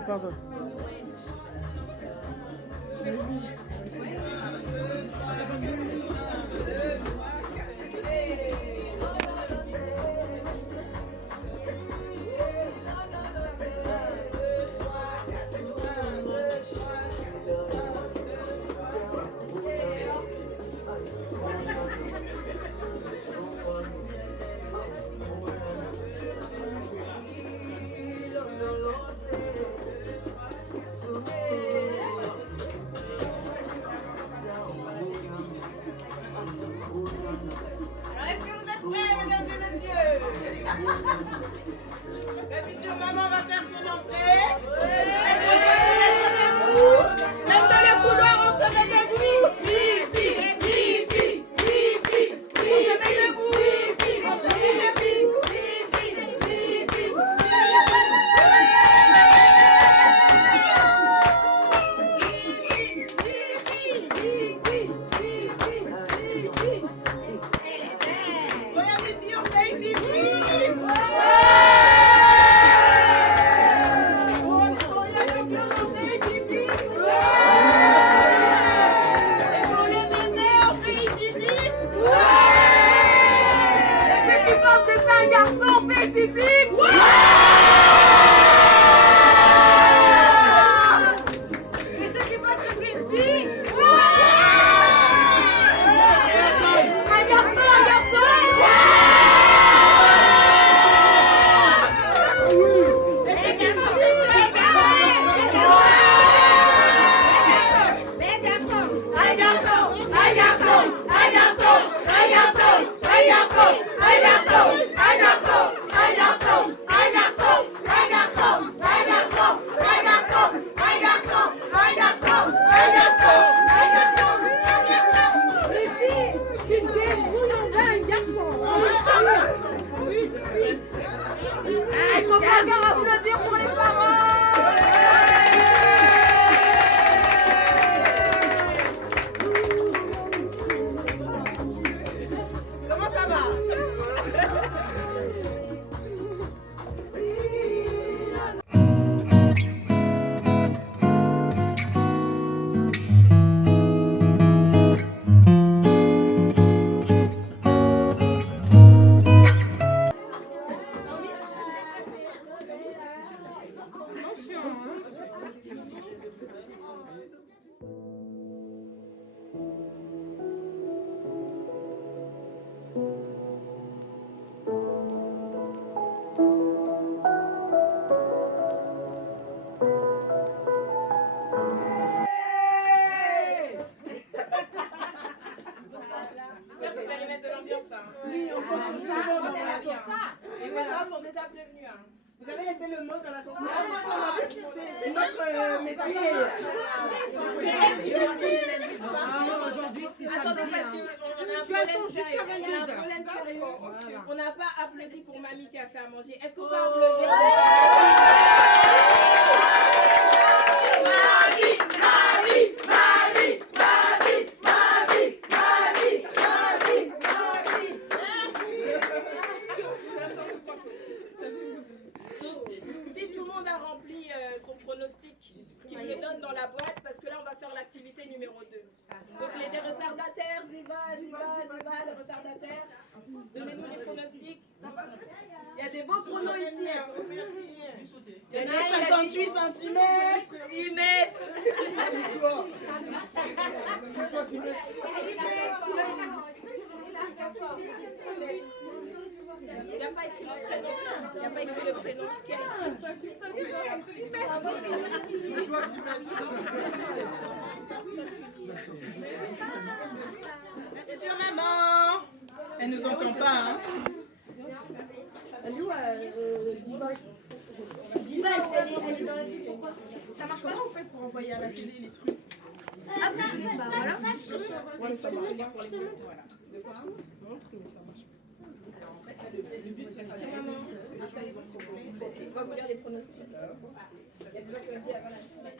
pardon. Est-ce que vous êtes prêts, mesdames et messieurs? La future maman va faire son entrée. Est-ce qu'on peut se mettre debout? Même dans le couloir, on se met debout. Fifi, Fifi, Fifi, on se met debout. On se met debout. Fifi, Fifi, J'espère que vous allez mettre de l'ambiance. Oui, on continue. Les voisins sont déjà prévenus. Vous avez laissé le mot dans l'ascenseur. C'est notre métier. C'est elle qui décide. Aujourd'hui, c'est Attendez, parce qu'on a un problème sérieux. On n'a pas applaudi pour mamie qui a fait à manger. Est-ce qu'on peut applaudir? Mamie, mamie, mamie, mamie, mamie, mamie, mamie, mamie. Si tout le monde a rempli son pronostic qu'il me donne dans la boîte, parce que là on va faire l'activité numéro 2. Donc les retardataires, Diva, les retardataires, donnez-nous les pronostics. Il y a des beaux pronos ici. Il y en a 58 cm, 6 mètres. Il n'y a pas écrit le prénom. Il n'y a pas écrit le prénom du quai. La future maman, elle nous entend pas, hein. Elle est où, Diva? Diva, elle est dans la vie, pourquoi? Ça marche pas en fait pour envoyer à la télé les trucs. Ah, ça voilà. Ouais, ça marche pas pour les comptes, voilà. De quoi? Montre, mais ça marche pas. Alors, en fait, le but, c'est de maman. Installez-vous s'il vous plaît. On va vous lire les pronostics. Il y a des gens qui ont dit avant la semaine.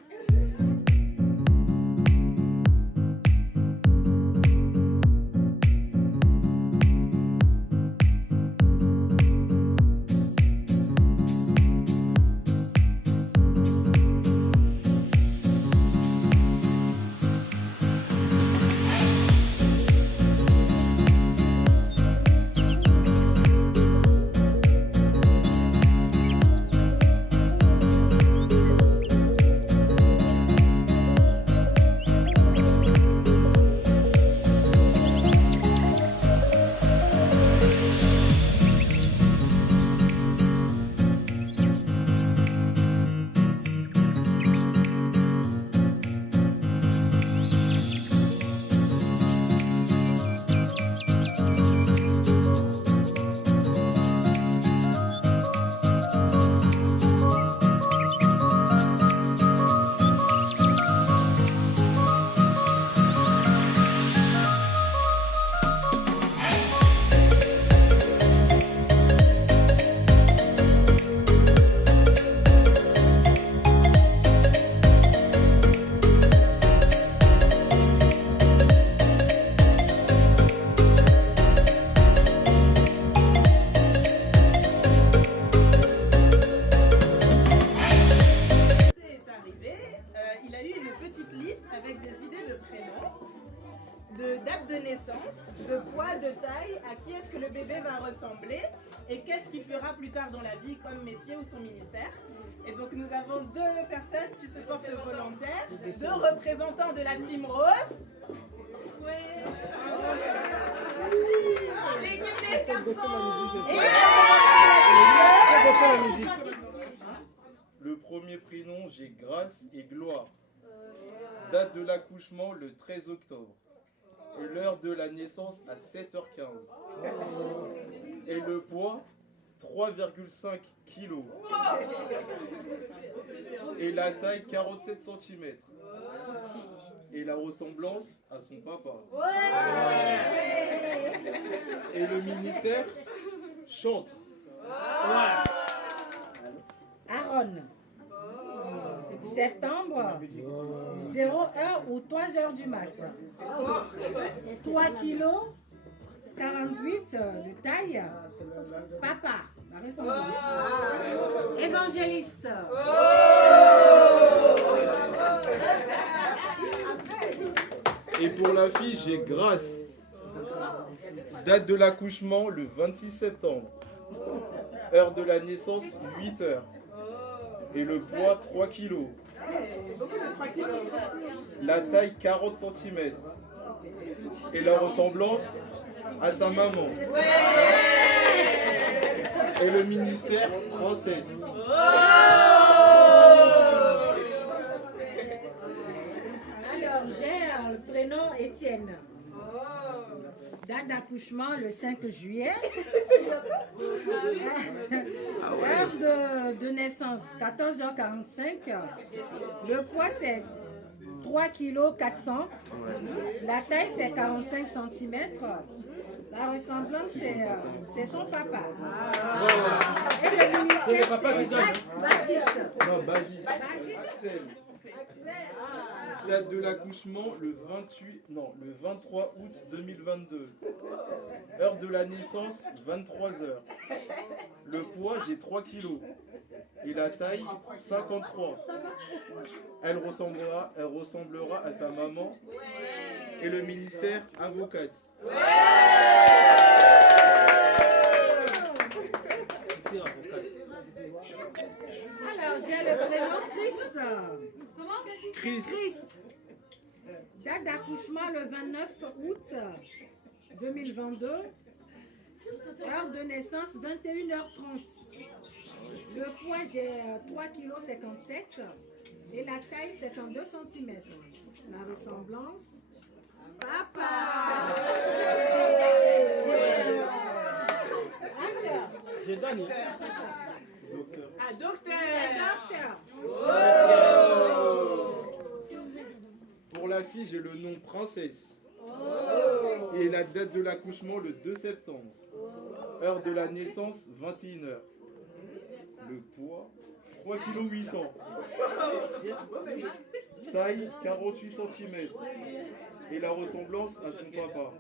naissance, de poids, de taille, à qui est-ce que le bébé va ressembler et qu'est-ce qu'il fera plus tard dans la vie comme métier ou son ministère. Et donc nous avons deux personnes qui se portent volontaires, deux représentants de la team Rose. L'équipe des garçons. Le premier prénom, j'ai Grâce et Gloire. Date de l'accouchement, le 13 octobre. L'heure de la naissance à 7h15. Et le poids, 3,5 kg. Et la taille, 47 cm. Et la ressemblance à son papa. Et le ministère, chantre. Aaron. Septembre, 0h ou 3h du matin. 3 kilos, 48 de taille. Papa, la ressemblance. Évangéliste. Et pour la fille, j'ai Grâce. Date de l'accouchement, le 26 septembre. Heure de la naissance, 8h. Et le poids, 3 kg. La taille, 40 cm. Et la ressemblance à sa maman. Et le ministère, princesse. Alors, j'ai le prénom Étienne. Date d'accouchement le 5 juillet. Heure de naissance 14h45. Le poids c'est 3 kg 400. La taille c'est 45 cm. La ressemblance c'est son papa. Et le ministère c'est Baptiste. Non, Baptiste. Date de l'accouchement, le 23 août 2022. Heure de la naissance, 23h. Le poids, j'ai 3 kg. Et la taille, 53. Elle ressemblera à sa maman. Et le ministère, avocate. Alors, j'ai le prénom Christ. Christ. Date d'accouchement le 29 août 2022. Heure de naissance 21h30. Le poids, j'ai 3,57 kg. Et la taille, 52 cm. La ressemblance, papa. J'ai gagné. Docteur. Ah, docteur. Pour la fille, j'ai le nom princesse. Et la date de l'accouchement, le 2 septembre. Heure de la naissance, 21h. Le poids, 3,8 kg. Taille, 48 cm. Et la ressemblance à son papa.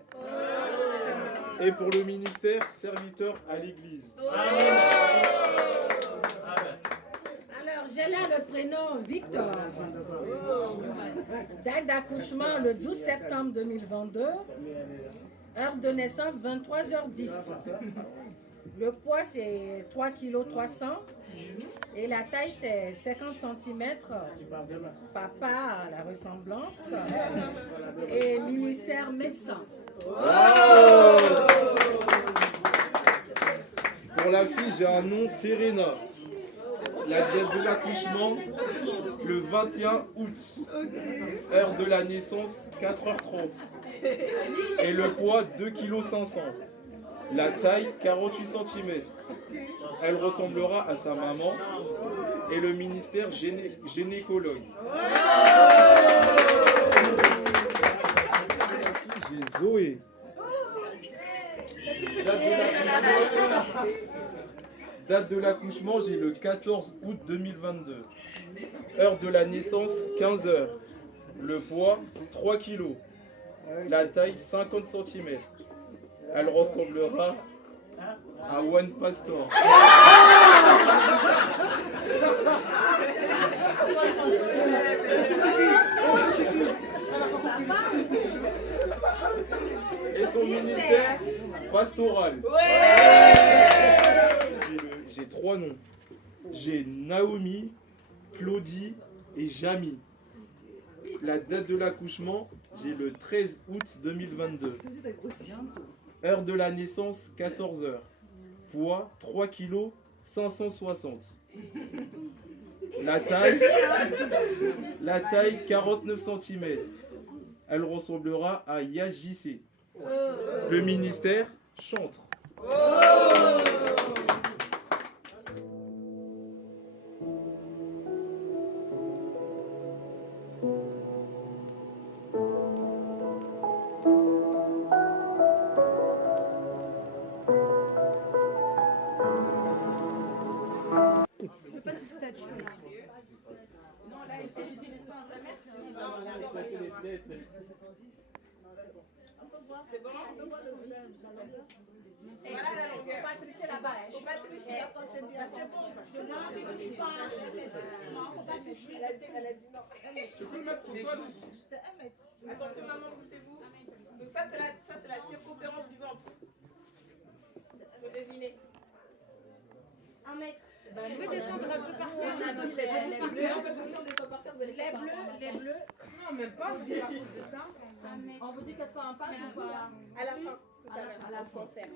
Et pour le ministère, serviteur à l'église. Alors, j'ai là le prénom Victor. Date d'accouchement le 12 septembre 2022. Heure de naissance 23h10. Le poids c'est 3,3 kg. Et la taille c'est 50 cm. Papa, la ressemblance. Et ministère médecin. Pour la fille, j'ai un nom, Serena. La date de l'accouchement, le 21 août. Heure de la naissance, 4h30. Et le poids, 2,5 kg. La taille, 48 cm. Elle ressemblera à sa maman. Et le ministère, gynécologue. J'ai Zoé. Date de l'accouchement, j'ai le 14 août 2022. Heure de la naissance, 15h. Le poids, 3 kg. La taille, 50 cm. Elle ressemblera à One Pastor. Et son ministère pastoral. J'ai 3 noms. J'ai Naomi, Claudie et Jamie. La date de l'accouchement, j'ai le 13 août 2022. Heure de la naissance, 14 heures. Poids, 3 kg 560. La taille 49 cm. Elle ressemblera à Yajissé. Le ministère, chantre. Je sais pas si c'était à tuer. Non, là, elle n'utilise pas un vrai mètre. Non, c'est bon, on peut voir le soulève. Voilà la longueur. Faut pas tricher là-bas. Faut pas tricher. C'est bien, c'est bon. Non, faut pas tricher. Elle a dit non. Tu peux le mettre pour toi, C'est 1 mètre. Attention, maman, poussez-vous. Donc ça, c'est la circonférence du ventre. Faut deviner. 1 mètre. Vous pouvez descendre un peu par terre. On a dit les bleus. Non, parce que si on descend par terre, vous allez faire Les bleus. Non, même pas, vous dites à cause de ça. On vous dit qu'est-ce qu'on passe ou pas? à la fin, tout à l'heure, à la concert.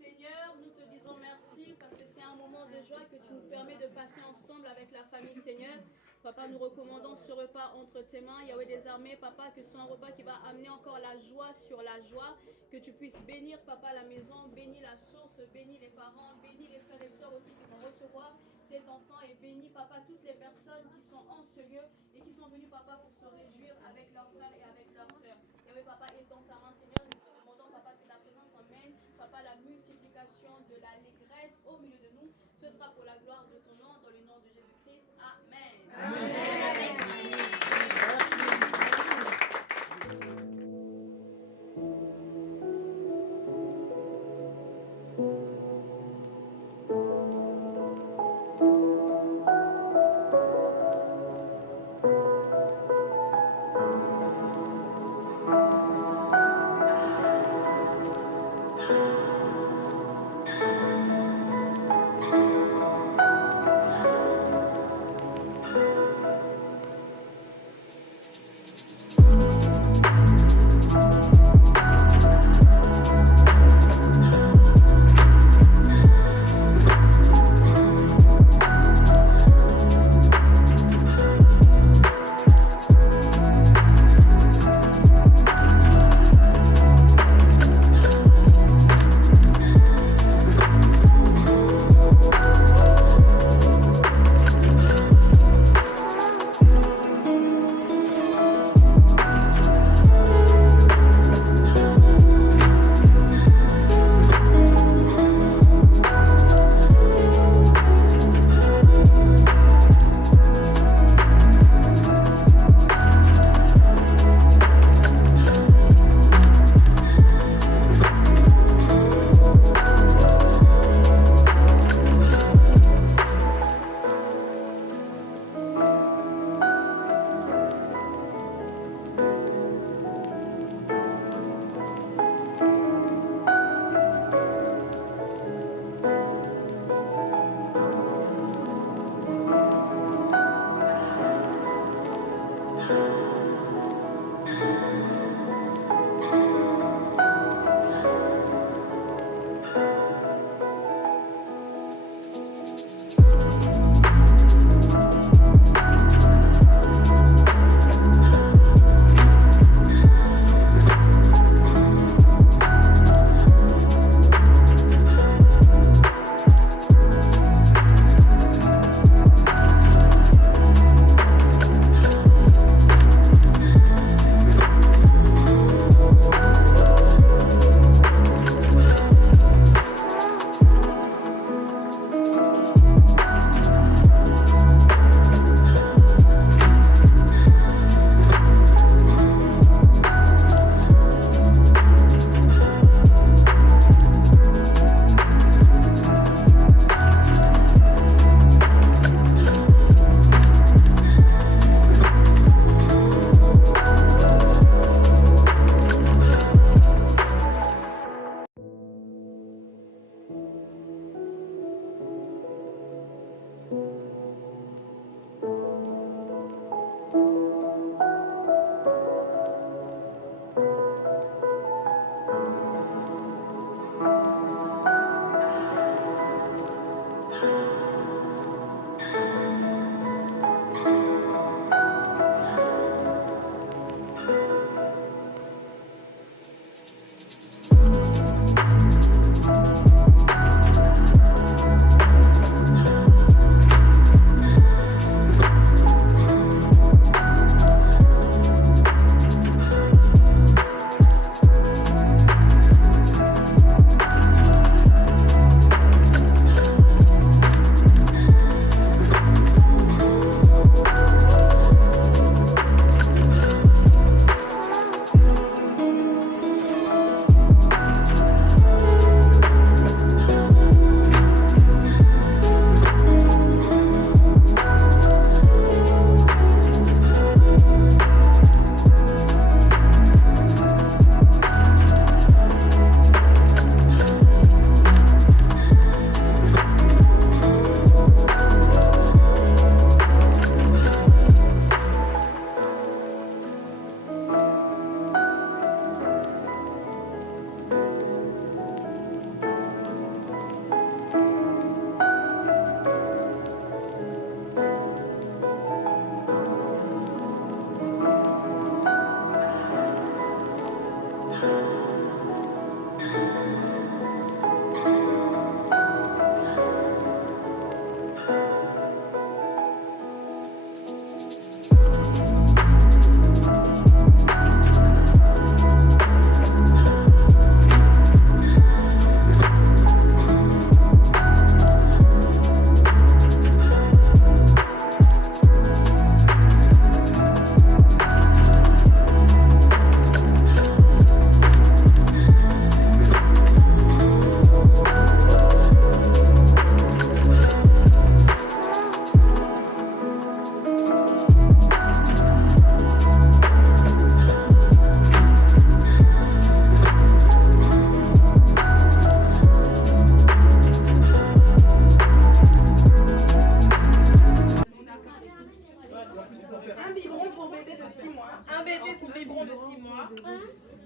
Seigneur, nous te disons merci parce que c'est un moment de joie que tu nous permets de passer ensemble avec la famille, Seigneur. Papa, nous recommandons ce repas entre tes mains, Yahweh des armées, Papa, que ce soit un repas qui va amener encore la joie sur la joie, que tu puisses bénir, Papa, la maison, bénis la source, bénis les parents, bénis les frères et sœurs aussi qui vont recevoir cet enfant et bénis, Papa, toutes les personnes qui sont en ce lieu et qui sont venues, Papa, pour se réjouir avec leurs frères et avec leurs sœurs. Yahweh, Papa, étends ta main, Seigneur, nous te demandons, Papa, que ta présence emmène, Papa, la multiplication de l'allégresse au milieu de nous. Ce sera pour la gloire de ton nom, dans le nom de Jésus-Christ. Amen.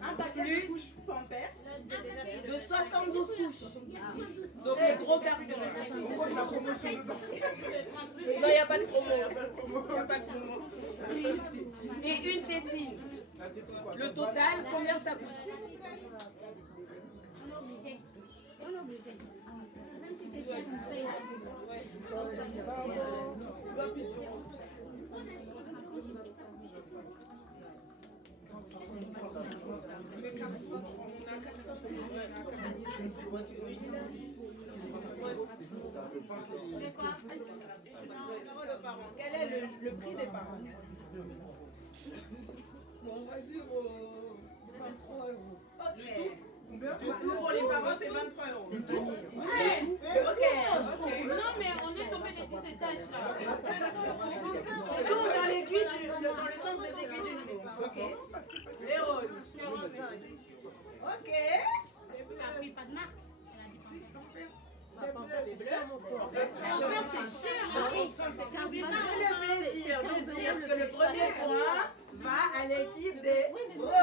un paquet de couches Pampers de 72 touches. Donc les gros cartons. Non, il n'y a pas de promo. Il n'y a pas de promo. Et une tétine. Le total, combien ça coûte? On est obligé. Même si c'est cher, on paye. Quel est le prix des parents? On va dire 23 €. Ok. Tout pour les parents, c'est 23 €. Ok. Non, mais on est tombé des petites étages là. On tourne dans l'aiguille dans le sens des aiguilles du numéro. Les roses. Ok. T'as pris pas de marque. Les bleus. Le plaisir de dire que le premier point va à l'équipe des roses.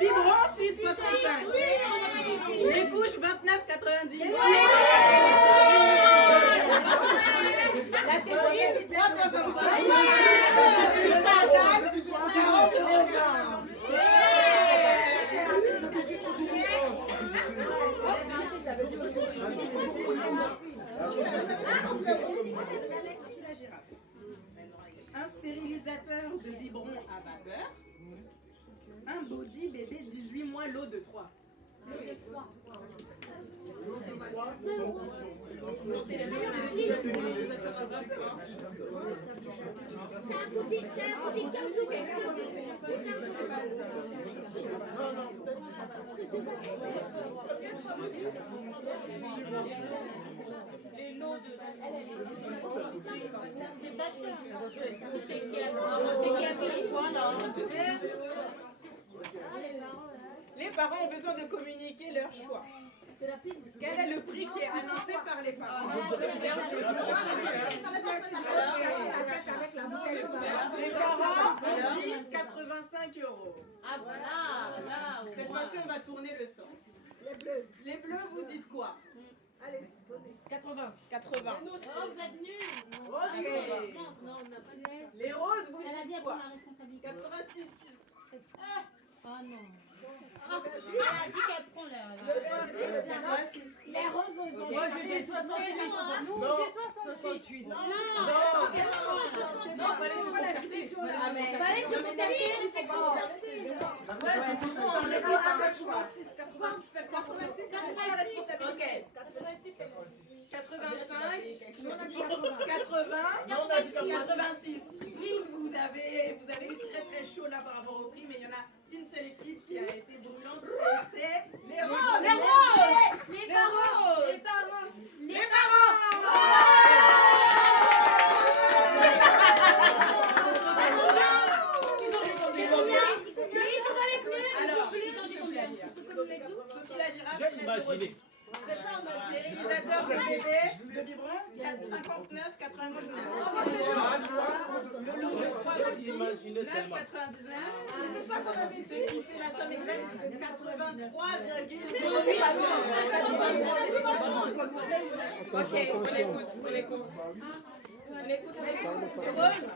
Biberon 6,65. Les couches 29,90. La tétine 3,65. Le total 40,20 Un stérilisateur de biberon à vapeur. Un body bébé 18 mois, lot de 3. C'est pas cher. C'est qui a payé quoi là? Les parents ont besoin de communiquer leur choix. Quel est le prix qui est annoncé par les parents? Les parents ont dit 85 €. Ah voilà, Cette fois-ci, on va tourner le sens. Les bleus, vous dites quoi? Allez, 80. 80. Oh, vous êtes nuls. Ok. Non, on n'a pas de... Les roses, vous Elle a dit dites elle quoi? prend la responsabilité. 86. Oh non. Elle a dit qu'elle prend la... 86. Les roses, ils ont Moi, je dis 68. Nous, on dit 68. Non, Non, fallait se concerter. Ah, mais... fallait se concerter. Ouais, c'est bon, on est pas à 86. 86, c'est la responsabilité. Ok. 85, 80, 86. Tous, vous avez eu très très chaud là par rapport au prix, mais il y en a une seule équipe qui a été brûlante et c'est les roses. Les parents. Les parents. Les parents. C'est combien? Ils sont dans les bleus. Alors, Sophie la girafe. J'ai imaginé. Stérilisateur de bébé, de biberon, 59,99. Le lot de 3 petits, 9,99. Ce qui fait la somme exacte de 83,08. Ok, on écoute. Les roses.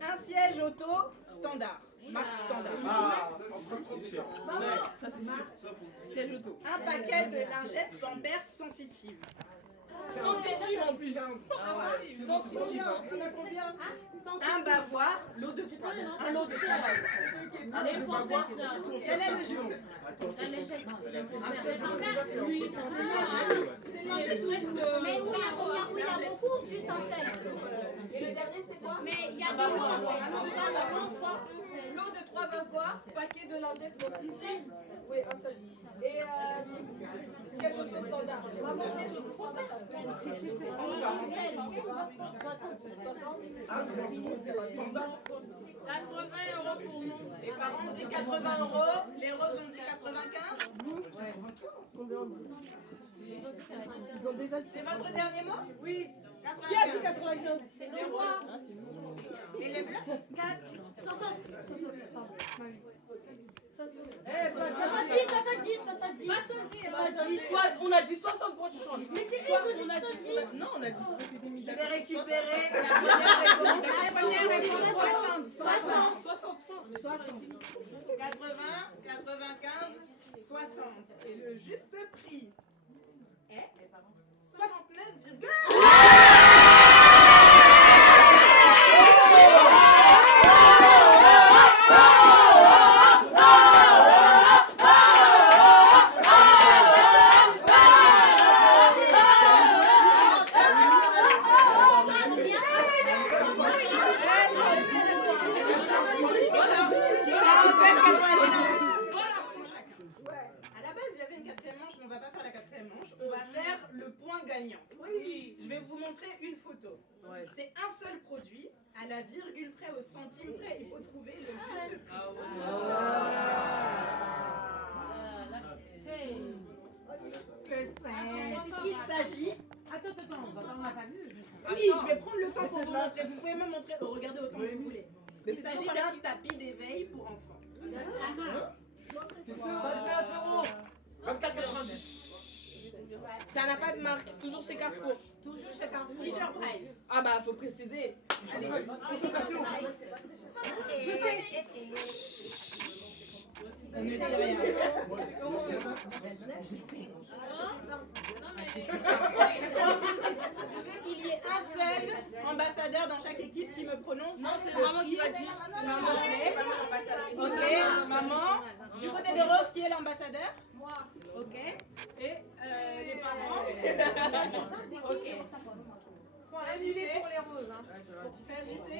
Un siège auto standard. Marque standard. Ça c'est sûr. Siège auto. Un paquet de lingettes Pampers sensitives. Sensitive en plus. Sensitive. on a combien? Un bavoir, lot de 3. Un lot de 3. Les Pampers là. Quel est le juste? La légère. Oui, il y a beaucoup, juste en fait. Et le dernier, c'est quoi? Mais il y a des lots en fait. Donc là, je pense 3, 11, lot de 3 bavoirs, paquet de lingettes aussi. Oui, un seul. Et siège auto standard. Maman, siège auto standard. 80 € pour nous. Les parents ont dit 80 €, les roses ont dit 95. Combien on dit? Ils ont déjà dit. C'est votre dernier mot? Oui. 95. Qui a dit 95? Les roses. Et les bleus? 4, 60. 70, 70. On a dit 60 pour tu changes. Mais c'est eux, ils ont dit 70. Non, on a dit c'était mis Je vais récupérer la première réponse. La première réponse, 60. 80, 95, 60. Et le juste prix est 69,5. À la base, j'avais une quatrième manche, mais on va pas faire la quatrième manche. On va faire le point gagnant. Oui. Je vais vous montrer une photo. C'est un seul produit, à la virgule près, au centime près. Il faut trouver le juste prix. Il s'agit. Attends, on n'a pas vu. Oui, je vais prendre le temps pour vous montrer. Vous pouvez même montrer, regardez autant que vous voulez. Il s'agit d'un tapis d'éveil pour enfants. Ça n'a pas de marque, toujours chez Carrefour. toujours chez Carrefour. Fisher Price. Ah bah faut préciser. Allez. Je sais. Ça ne dit rien. Je veux qu'il y ait un seul ambassadeur dans chaque équipe qui me prononce. Non, c'est maman qui va dire. Maman, ok, maman. Du côté de Rose, qui est l'ambassadeur? Moi. Ok. Et les parents? Ok. Annulé pour les roses. Hein.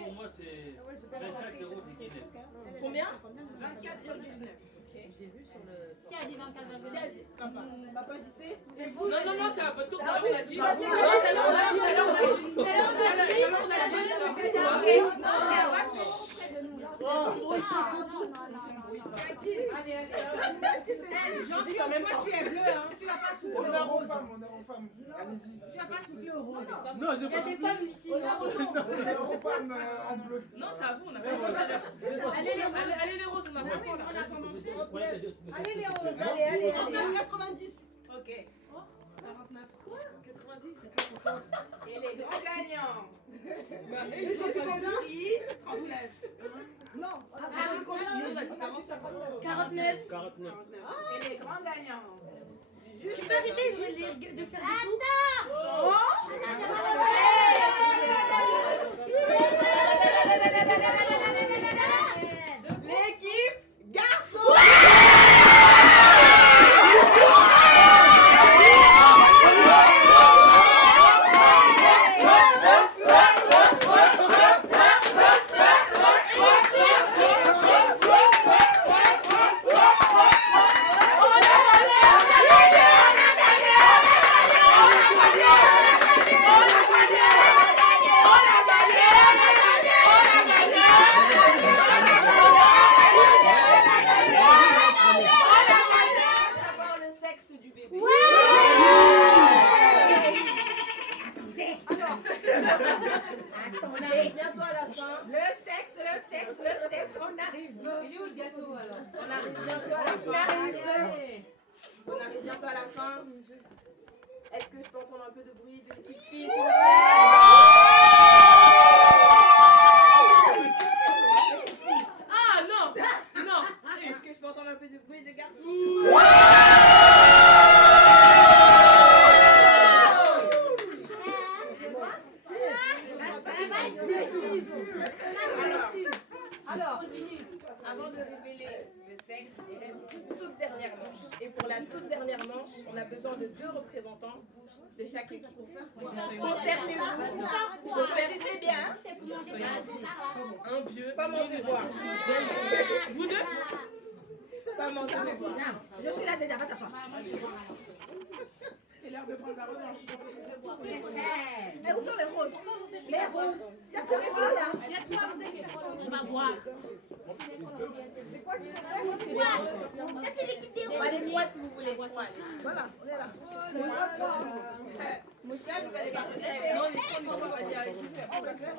Pour moi, c'est 24 € du Guinée. Combien? 24,9. Qui a dit 24,9? Papa, j'y sais. Non, c'est un photo. On a dit. On a dit. Allez. Jean, dis quand même toi tu es bleu, hein. Tu vas pas souffler au rose. Honneur aux femmes. Allez-y. Tu vas pas souffler au rose. Non, j'ai Il y a pas des femmes ici. Honneur aux femmes en bleu. Non, c'est à vous, on a pas dit. Allez les roses, on a pas dit. On a commencé. Allez les roses. Allez. 90. Ok. 49. Quoi? 90. Et les grands gagnants. Et les autres combien? 39. Non. On a dit 49. 49. Et les grands gagnants. Tu peux arrêter de faire des tours? L'équipe garçon. Est-ce que je peux entendre un peu de bruit de l'équipe fille, s'il vous plaît? Ah non. Est-ce que je peux entendre un peu de bruit de garçons? Alors, avant de révéler le sexe, il reste une toute dernière manche. Et pour la toute dernière manche, on a besoin de 2 représentants de chaque équipe. Concertez-vous. Choisissez bien. Un vieux. Pas manger boire. Vous deux? Pas manger boire. Je suis là déjà, va t'asseoir. C'est l'heure de prendre sa revanche. Et où sont les roses? Les roses. Il y a que des bleus là. Il y a quoi, vous avez fait? On va voir. C'est quoi qui Ça, c'est l'équipe des roses. Allez, moi si vous voulez. Voilà, on est là. Moussa, vous allez garder.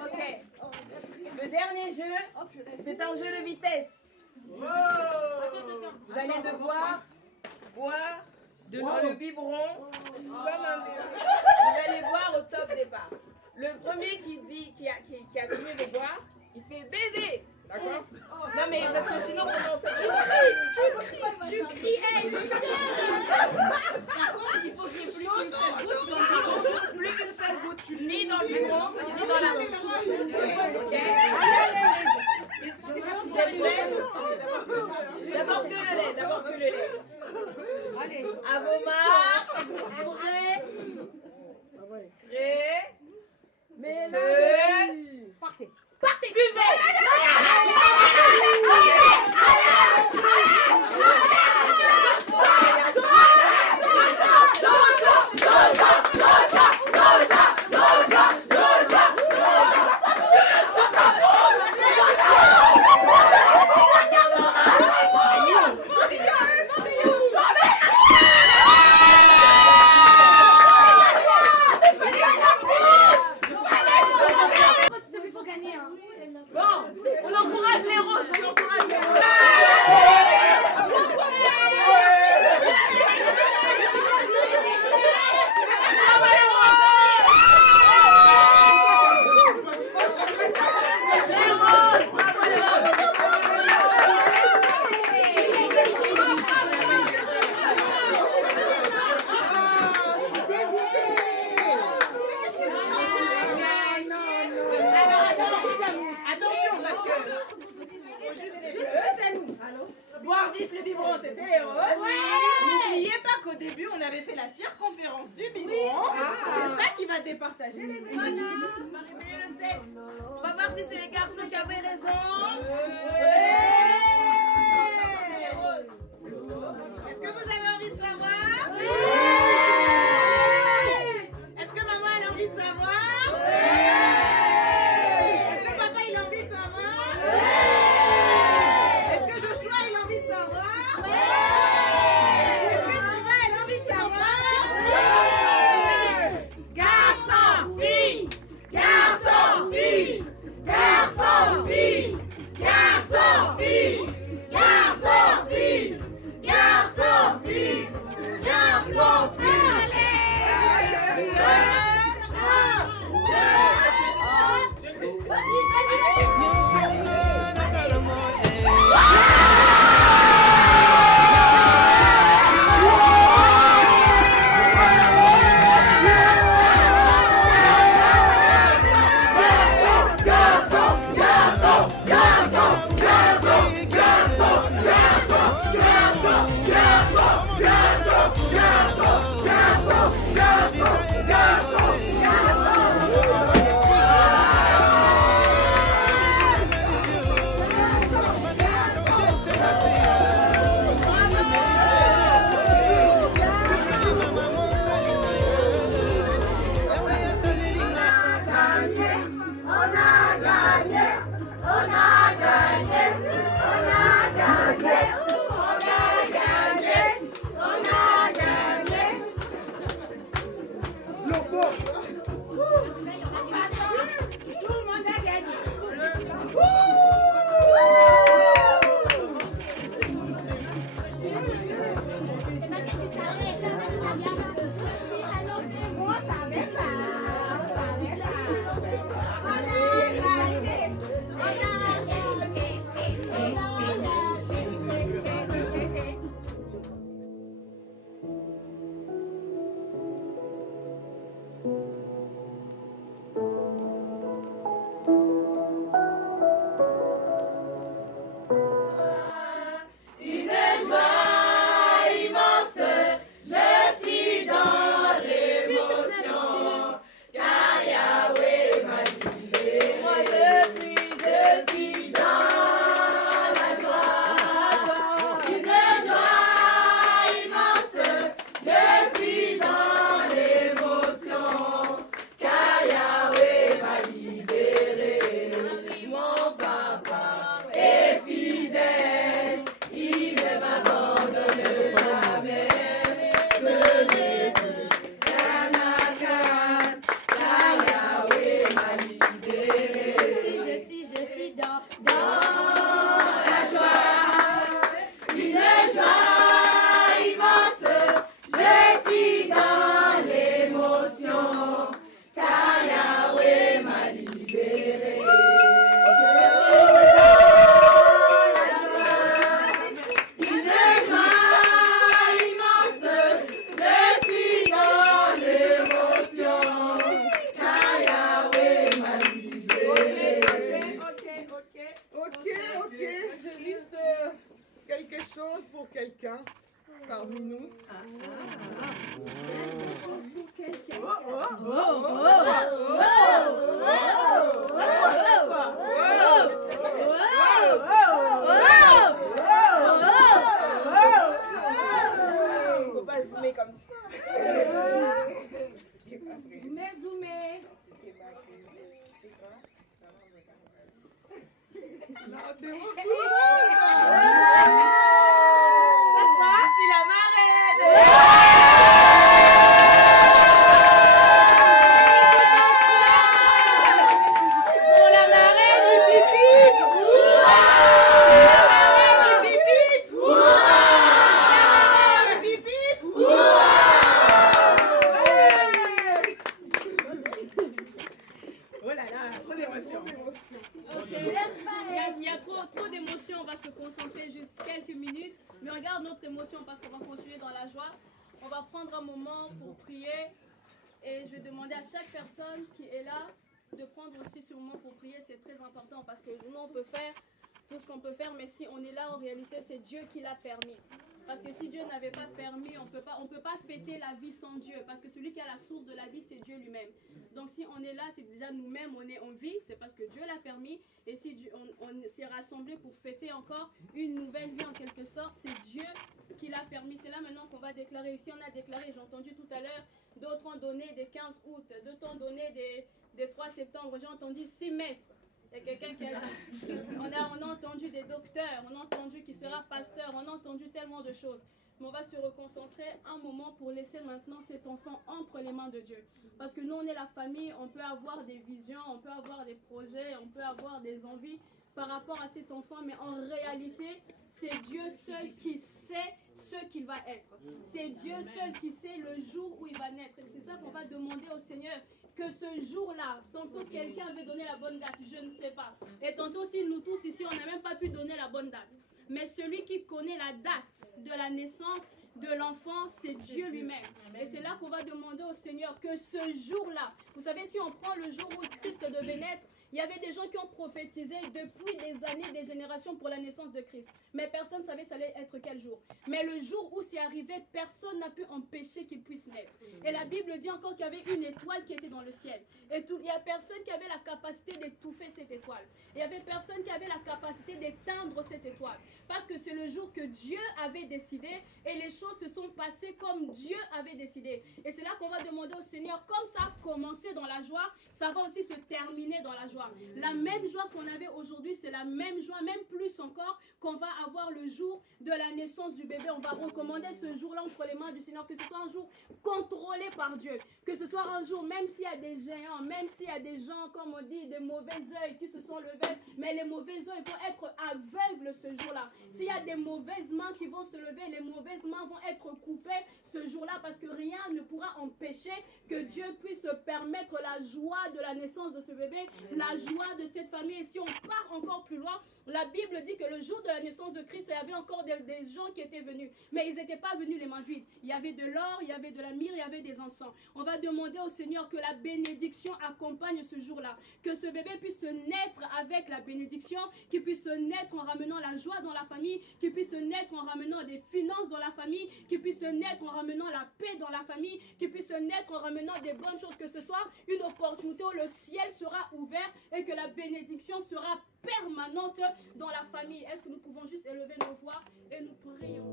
Ok. Le dernier jeu, c'est un jeu de vitesse. Vous allez devoir boire dans le biberon comme un bébé. Vous allez boire au top départ. Le premier qui a fini de boire, il fait bébé. D'accord? Non mais parce que sinon comment on fait? Tu cries, hey, je chante. Par contre, il faut qu'il y ait plus qu'une seule goutte, ni dans le biberon, ni dans la bouche. Ok? Vous êtes prêts? D'abord que le lait, d'abord que le lait. Allez. À vos marques. Prêt. Feu. Partez. Partez. Bon, on encourage les roses, on encourage les roses. Boire vite le biberon, c'était les roses. N'oubliez pas qu'au début, on avait fait la circonférence du biberon. C'est ça qui va départager les énergies. On va réveiller le sexe. On va voir si c'est les garçons qui avaient raison. Est-ce que vous avez envie de savoir? Est-ce que maman a envie de savoir? Est-ce que papa il a envie de savoir? Est-ce que Joshua il a envie de savoir? Est-ce que Tiva elle a envie de savoir? Garçon, fille! Garçon, fille! Garçon, fille! Garçon, pense pour quelqu'un parmi nous. Faut pas zoomer comme ça. Zoomer. La démo tout le monde. Ça se passe, c'est la marraine. Pour la marraine, hip hip hip. La marraine, hip hip hip. La marraine, hip hip hip. Oh là là, trop d'émotions. Ok. Il y a trop d'émotions, on va se concentrer juste quelques minutes. Mais regarde notre émotion parce qu'on va continuer dans la joie. On va prendre un moment pour prier. Et je vais demander à chaque personne qui est là de prendre aussi ce moment pour prier. C'est très important parce que nous, on peut faire tout ce qu'on peut faire. Mais si on est là, en réalité, c'est Dieu qui l'a permis. Parce que si Dieu n'avait pas permis, on peut pas fêter la vie sans Dieu. Parce que celui qui a la source de la vie, c'est Dieu lui-même. Donc si on est là, c'est déjà nous-mêmes, on est en vie. C'est parce que Dieu l'a permis. Et si on s'est rassemblés pour fêter encore une nouvelle vie en quelque sorte, c'est Dieu qui l'a permis. C'est là maintenant qu'on va déclarer. Ici, on a déclaré, j'ai entendu tout à l'heure, d'autres ont donné des 15 août, d'autres ont donné des 3 septembre. J'ai entendu 6 mètres. Il y a quelqu'un qui a on a entendu des docteurs, on a entendu qu'il sera pasteur, on a entendu tellement de choses. Mais on va se reconcentrer un moment pour laisser maintenant cet enfant entre les mains de Dieu. Parce que nous, on est la famille, on peut avoir des visions, on peut avoir des projets, on peut avoir des envies par rapport à cet enfant. Mais en réalité, c'est Dieu seul qui sait ce qu'il va être. C'est Dieu seul qui sait le jour où il va naître. Et c'est ça qu'on va demander au Seigneur. Que ce jour-là, tantôt quelqu'un avait donné la bonne date, je ne sais pas. Et tantôt aussi, nous tous ici, on n'a même pas pu donner la bonne date. Mais celui qui connaît la date de la naissance de l'enfant, c'est Dieu lui-même. Et c'est là qu'on va demander au Seigneur que ce jour-là, vous savez, si on prend le jour où Christ devait naître, il y avait des gens qui ont prophétisé depuis des années, des générations pour la naissance de Christ. Mais personne ne savait ça allait être quel jour. Mais le jour où c'est arrivé, personne n'a pu empêcher qu'il puisse naître. Et la Bible dit encore qu'il y avait une étoile qui était dans le ciel. Et il n'y a personne qui avait la capacité d'étouffer cette étoile. Il n'y avait personne qui avait la capacité d'éteindre cette étoile. Parce que c'est le jour que Dieu avait décidé et les choses se sont passées comme Dieu avait décidé. Et c'est là qu'on va demander au Seigneur, comme ça a commencé dans la joie, ça va aussi se terminer dans la joie. La même joie qu'on avait aujourd'hui, c'est la même joie, même plus encore, qu'on va avoir le jour de la naissance du bébé. On va recommander ce jour-là entre les mains du Seigneur, que ce soit un jour contrôlé par Dieu, que ce soit un jour, même s'il y a des géants, même s'il y a des gens, comme on dit, des mauvais œils qui se sont levés, mais les mauvais œils vont être aveugles ce jour-là. S'il y a des mauvaises mains qui vont se lever, les mauvaises mains vont être coupées ce jour-là, parce que rien ne pourra empêcher que Dieu puisse permettre la joie de la naissance de ce bébé, la joie de cette famille. Et si on part encore plus loin, la Bible dit que le jour de la naissance de Christ, il y avait encore des gens qui étaient venus, mais ils n'étaient pas venus les mains vides. Il y avait de l'or, il y avait de la myrrhe, il y avait des encens. On va demander au Seigneur que la bénédiction accompagne ce jour-là, que ce bébé puisse naître avec la bénédiction, qu'il puisse naître en ramenant la joie dans la famille, qu'il puisse naître en ramenant des finances dans la famille, qu'il puisse naître en ramenant la paix dans la famille, qu'il puisse naître en ramenant des bonnes choses, que ce soit une opportunité où le ciel sera ouvert et que la bénédiction sera permanente dans la famille. Est-ce que nous pouvons juste élever nos voix et nous prions?